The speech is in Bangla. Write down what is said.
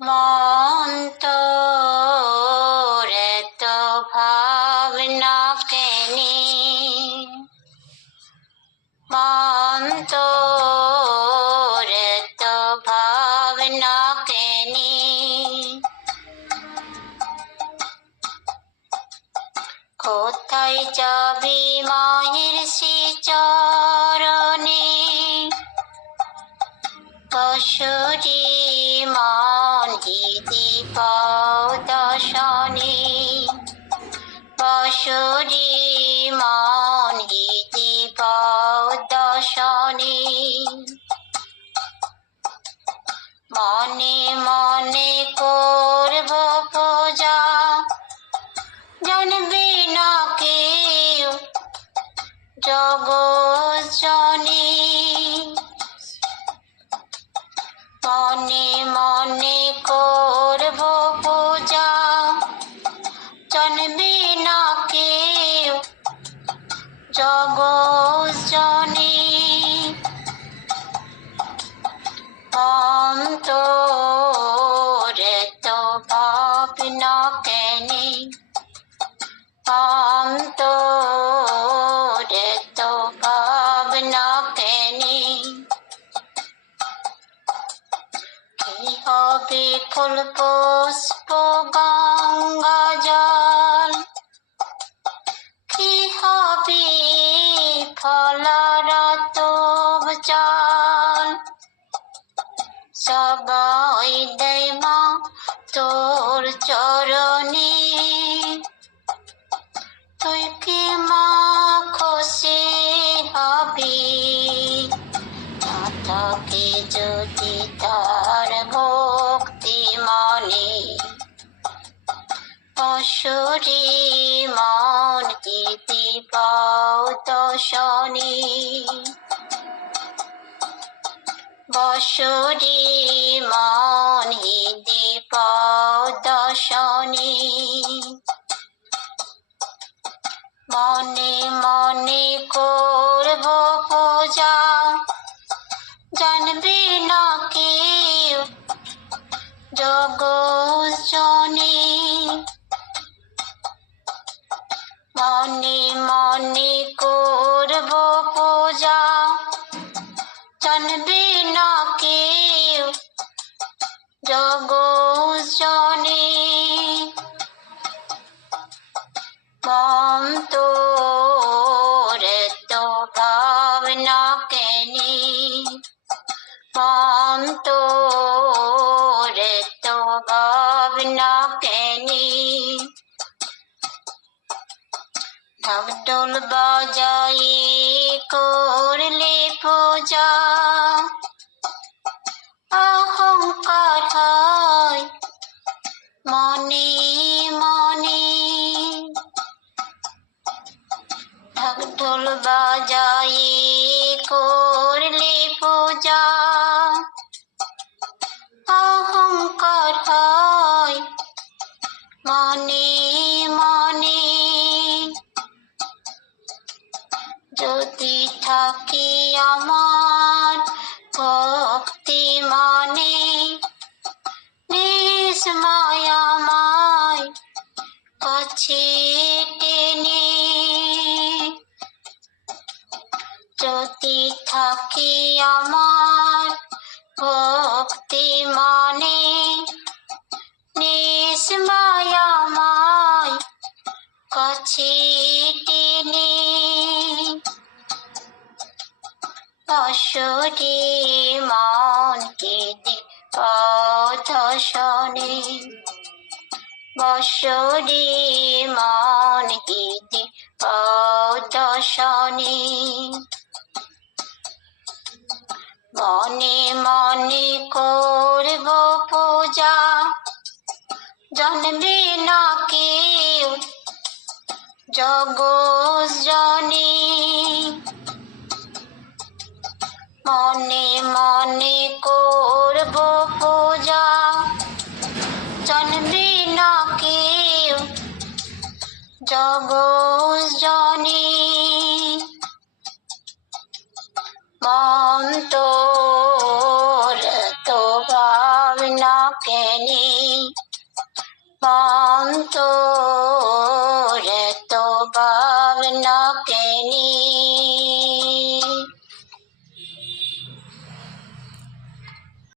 মন তোর এত ভাবনা কেনে, মন তোর এত ভাবনা কেনে, কোথায় যাবি মায়ের সে চরণে, বসরি মন দিদি পাও দশনে, বসরি মন দিদি পাও দশনে, মনে মনে করব পূজা, জানবে না কেউ জগৎ জনে, মনে মনে করব পূজা, জানবে না কেউ জগৎ জনে, তোর এত ভাবনা কেনে, তোর এত ভাবনা কেনে, কি হবে ফুল পুষ্প গঙ্গা জল, কি হবে ফলরত চাল, সবাই দেয় মা তোর চরণে, তুই কি মা খুশি হবি, না থাকে যদি তার ভক্তি মনে, বসরি মন দিদি পাও দশনে, বসরি মন দিদি পাও দশনে, মনে মনে করব পূজা, জানবে না কেউ জগৎ জনে, মনে মনে করব পূজা, জানবে না কেউ জগৎ জনে, মন তোর এত ভাবনা কেনে, মন তোর এত ভাবনা কেনে, ঢাক ঢোল বাজায়ে করলে পূজা, অহংকার হয় মনে মনে, ঢাক ঢোল বাজায়ে করলে পূজা, অহংকার হয় মনে মনে, যদি থাকি আমার ভক্তি মনে, নিসময় আমায় কাছে টেনে, যদি থাকি আমার ভক্তি মনে, নিসময় আমায় কাছে টেনে, বসরি মন দিদি পাও দশনে, বসরি মন দিদি পাও দশনে, মনে মনে করব পূজা, জানবে না কেউ জগৎ জনে, মনে মনে করব পূজা, জানবে না কেউ জগৎ জনে, মন তোর এত ভাবনা কেনে মন্তর